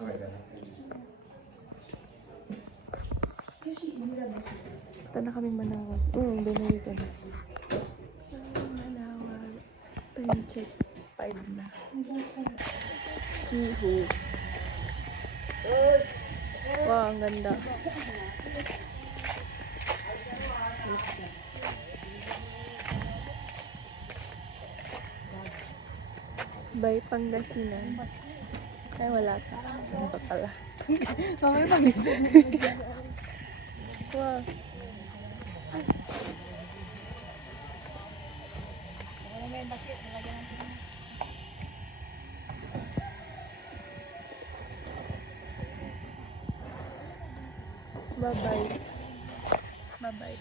Ito na kami Manawag. Binili ko na. Manawag. Time check. 5 na. Siho. Wow, ang ganda. By Pangasinan. Ay, wala ka. Ano pa pala? Okay, pag-isip. Wow. Bye-bye. Bye-bye.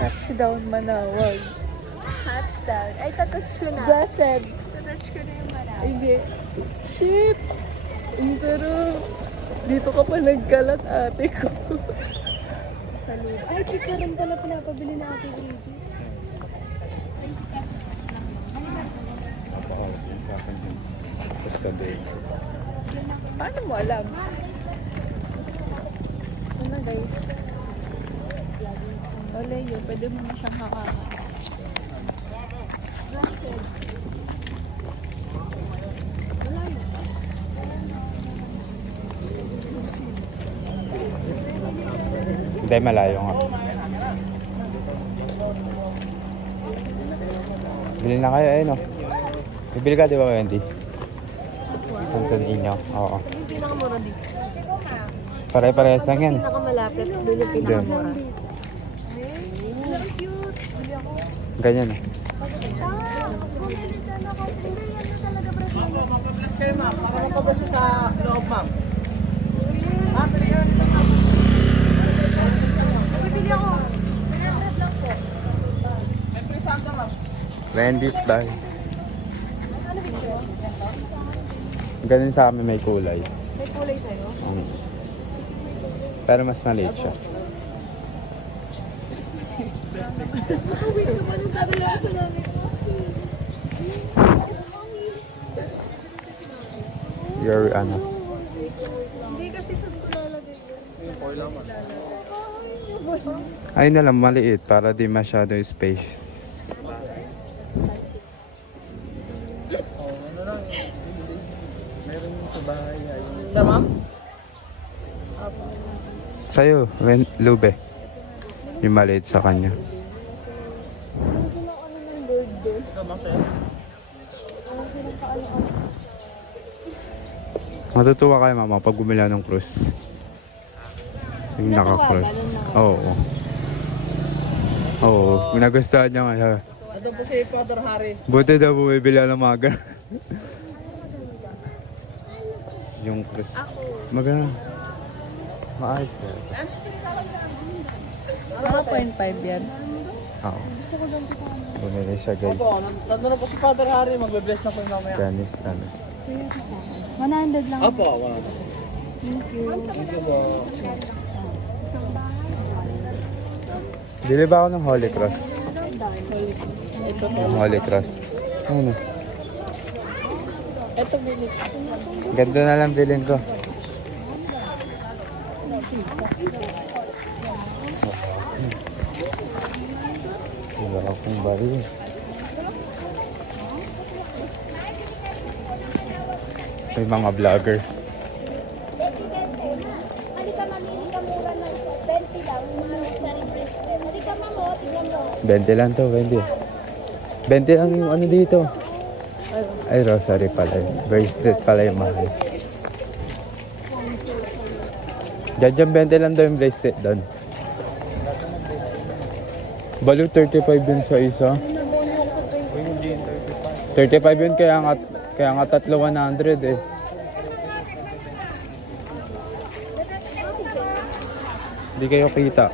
Touchdown Manawag. Touchdown. Ay, tatouch ko na. Blessed. Tatouch ko na yung Manawag. Hindi. Shit! Ang sarap. Dito ka pa nagkalat, ate ko. Salud. Ay, chicharon pala pinapabili na Ate AJ. Napakalat yun sa akin yun. Basta din. Paano mo alam? Ano guys? Wala yun. Pwede mo na siyang kakain. Hindi, malayo nga. Bili na kayo, ayun o. Bibili ka, di ba, Wendy? Santo Niño, oo. Yung pinakamura dito. Pare-parehas lang yan. Pinakamalapit, doon yung pinakamura. Ganyan eh. Mapaplas kayo ma'am, para mapabas sa loob ma'am. Ma'am, pili ka dito ma'am. Bibili ako. 100 lang po. May presanta ma'am. Wendy's bag. Ganun sa amin may kulay. May kulay sa'yo? Pero mas maliit siya. Wait naman yung kadalasan namin. Your ano. Hindi kasi saan ko lalagay yun. Ay na lang maliit para di masyado yung space. Sa ma'am? Sa'yo, Lube. Yung maliit sa kanya. Ito ma'am sa'yo. Matutuwa kayo mama pag bumila ng cruise. Yung naka-cruise. Oo. Oo, nagustuhan niya nga. Ito po si Father Harry. Buti daw bumibili ng maga. Yung cruise. Maganda. Maayos ka. Mga 0.5 yan. Oo. Bumili siya guys. Opo, nandun na po si Father Harry. Magbe-bless na po yung mamaya. Ganis ano. 100 lang. Opo, wow. Thank you. Thank you po. Bili ba ako ng Holy Cross? Yung Holy Cross. Ano? Ito bili. Ganda na lang bilhin ko. Wala akong baril. May mga vlogger. Halika mami, hindi ka mura na ito. 20 lang, mga mystery bracelet. Halika mamo, tignan mo. 20 lang to, 20. 20 lang yung ano dito. Ay, rosary pala yun. Bracelet pala yung mahal. Diyan 20 lang daw yung bracelet doon. Balo 35 yun sa isa. 35 yun kaya nga tatlo 100 eh. Hindi kayo kita.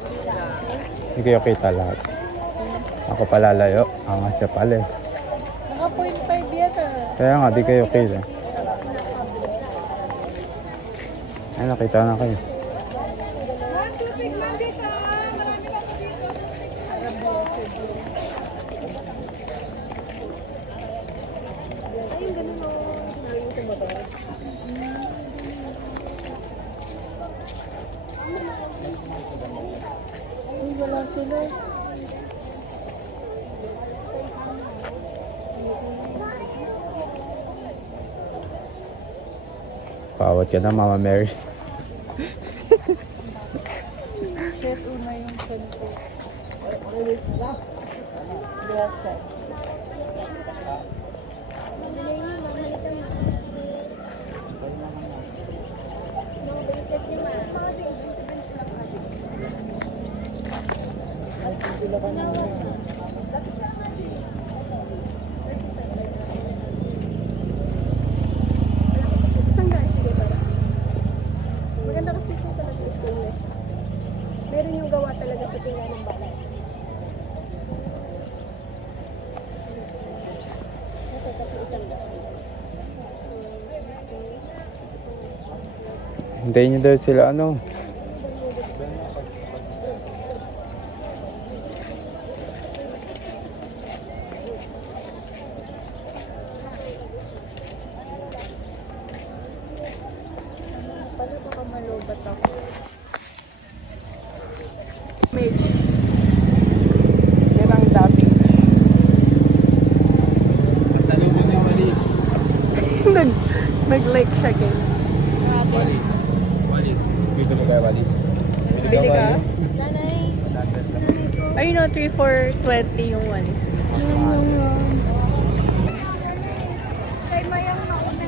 Hindi kayo kita lahat. Ako palalayo. Angas siya pala eh. Mga 0.5 yan ah. Kaya nga, di kayo kita. Ay, nakita na kayo. Ayun, ganun o. Ayun sa motor. Ay, wala sila. Pawat ka na, Mama Mary. Chef, una yung cellphone. Gracias. Maganda kasi ito talaga stainless. Meron yung gawa talaga sa tingnan ng balay. Ito kasi isang daan. Hintayin niyo daw sila ano. Pala baka malubat ako. Mage. Yan ang dami. Masalubong yung mali. Nag-like siya, guys. Walis. Walis. Bibili ka walis. Bili ka? Nanay, Ayun o, 3 for 20 yung walis. kay Mayang nauna.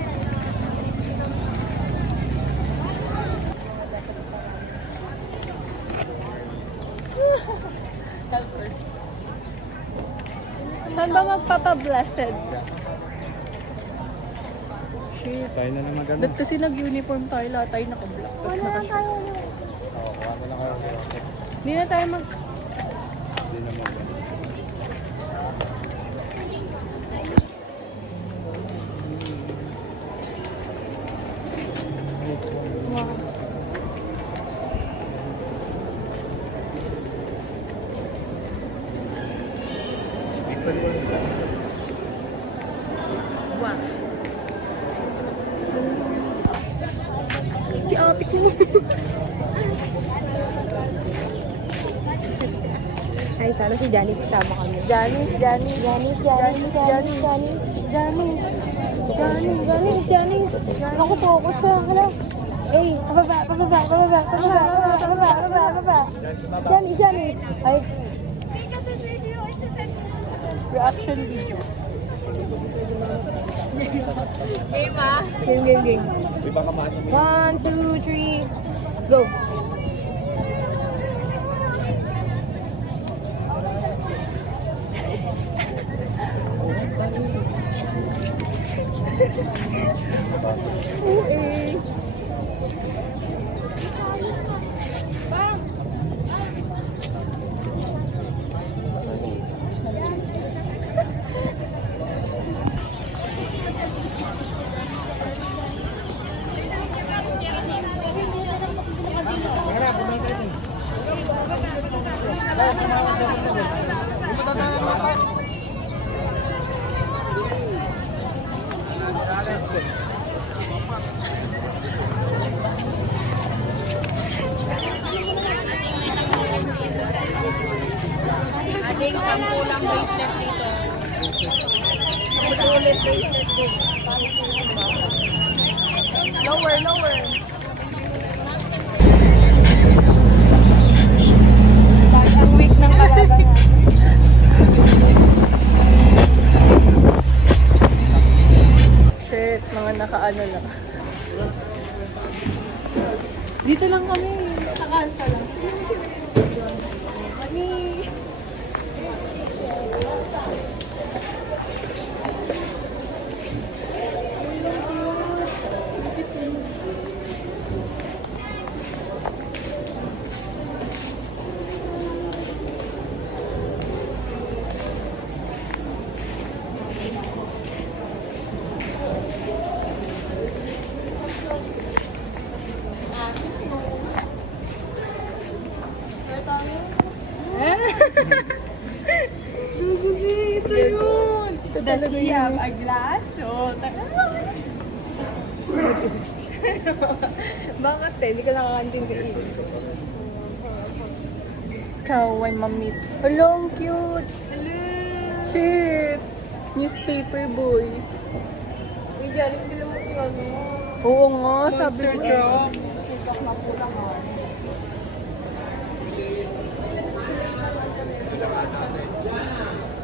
Saan ba magpapa-blessed? Shit. Tayo na lang magano. Ba't kasi nag-uniform tayo, lahat tayo naka-black. Tapos naka- Oo, kuha na lang kayo. Hindi na tayo mag... Hindi na magano. Wow. Wow. Si ate ko. Ay, sana si Janice isama kami. Janice. Ako po, ako siya. Hala. Eh, pababa. Janice. Ay, Reaction video. game. Di ba kamahan mo? 1, 2, 3, go. Ating sampulang bracelet dito. Ito ulit bracelet din. Lower. Ang weak ng kalaban ha. Shit, mga nakaano lang. Dito lang kami. Nakanta lang. Kami. Ito yun. Does he have a glass? So, Bakit eh? Hindi ka nakakantin kainin. Kawan mamit. Hello, ang cute. Hello. Shit. Newspaper boy. May galing bila mo si ano. Oo nga, sabi Monster ko. truck. Monster truck na pula nga.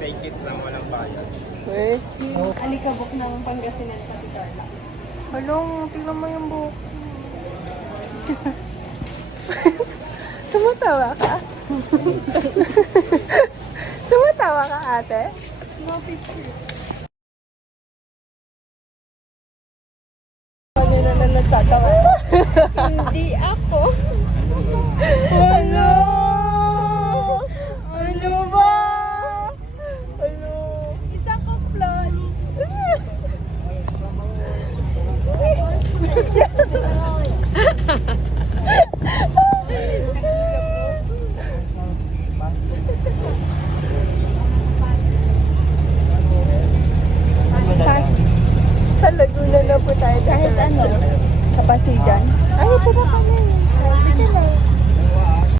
Take it lang, walang bayad. Eh. Alikabok ng Pangasinan sa Tigarla. Hello, tingnan mo yung buhok. Tumatawa ka? Tumatawa ka, ate? No picture. Ano na nagtatawa? Hindi ako. Hello! Ano ba? Ano? It's a complot.